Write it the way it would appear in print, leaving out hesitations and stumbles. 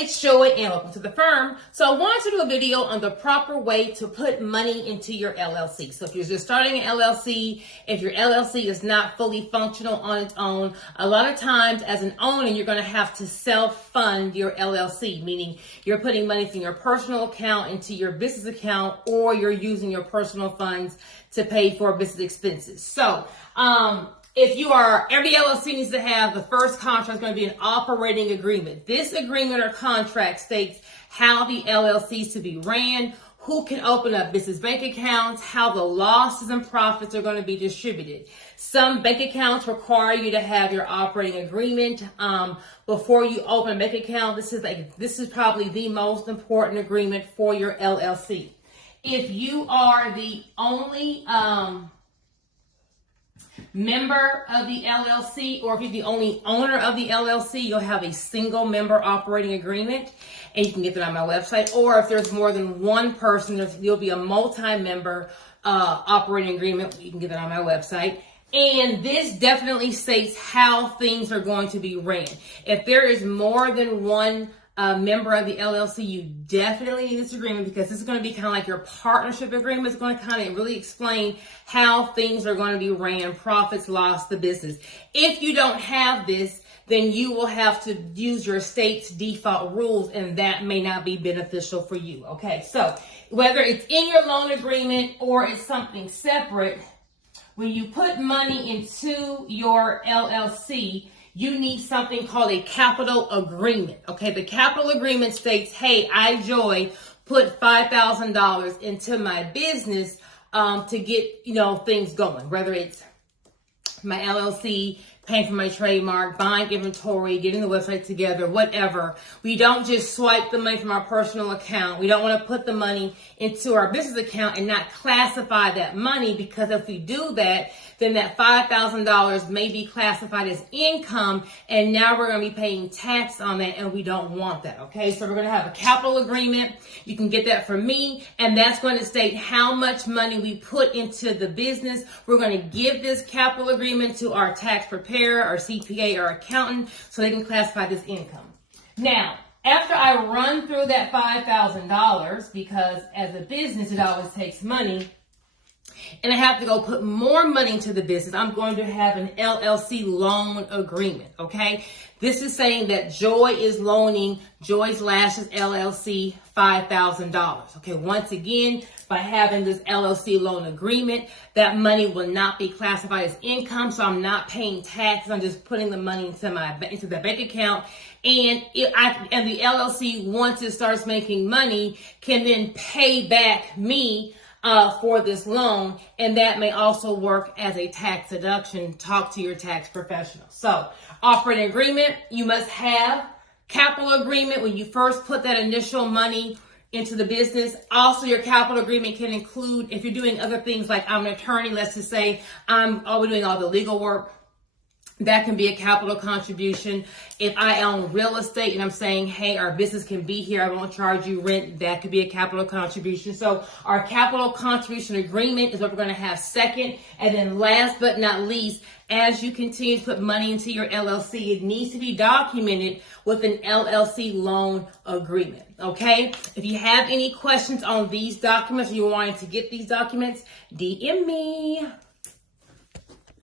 it's Joy and welcome to the firm. So I wanted to do a video on the proper way to put money into your LLC. So if you're just starting an LLC, if your LLC is not fully functional on its own, a lot of times as an owner, you're going to have to self-fund your LLC, meaning you're putting money from your personal account into your business account, or you're using your personal funds to pay for business expenses. So, every LLC needs to have, the first contract is going to be an operating agreement. This agreement or contract states how the LLC is to be ran, who can open up business bank accounts, how the losses and profits are going to be distributed. Some bank accounts require you to have your operating agreement before you open a bank account. This is probably the most important agreement for your LLC. If you are the only member of the LLC, or if you're the only owner of the LLC, you'll have a single member operating agreement, and you can get that on my website. Or if there's more than one person, you'll be a multi-member operating agreement. You can get that on my website. And this definitely states how things are going to be ran. If there is more than one member of the LLC, you definitely need this agreement, because this is going to be kind of like your partnership agreement. It's going to kind of really explain how things are going to be ran, profits, loss, the business. If you don't have this, then you will have to use your state's default rules, and that may not be beneficial for you. Okay, so whether it's in your loan agreement or it's something separate, when you put money into your LLC, you need something called a capital agreement. Okay, the capital agreement states, hey, I, Joy, put $5,000 into my business to get, things going, whether it's my LLC, paying for my trademark, buying inventory, getting the website together, whatever. We don't just swipe the money from our personal account. We don't want to put the money into our business account and not classify that money, because if we do that, then that $5,000 may be classified as income, and now we're going to be paying tax on that, and we don't want that. Okay, so we're going to have a capital agreement. You can get that from me, and that's going to state how much money we put into the business. We're going to give this capital agreement to our tax preparer, our CPA, or accountant, so they can classify this income. Now, after I run through that $5,000, because as a business, it always takes money, and I have to go put more money into the business, I'm going to have an LLC loan agreement, okay? This is saying that Joy is loaning Joy's Lashes LLC $5,000. Okay, once again, by having this LLC loan agreement, that money will not be classified as income, so I'm not paying taxes. I'm just putting the money into the bank account, and the LLC, once it starts making money, can then pay back me for this loan, and that may also work as a tax deduction. Talk to your tax professional. So, operating agreement, you must have. Capital agreement, when you first put that initial money into the business. Also, your capital agreement can include, if you're doing other things, like I'm an attorney, let's just say I'm doing all the legal work, that can be a capital contribution. If I own real estate and I'm saying, hey, our business can be here, I won't charge you rent, that could be a capital contribution. So our capital contribution agreement is what we're going to have second. And then last but not least, as you continue to put money into your LLC, it needs to be documented with an LLC loan agreement. Okay? If you have any questions on these documents, or you're wanting to get these documents, DM me.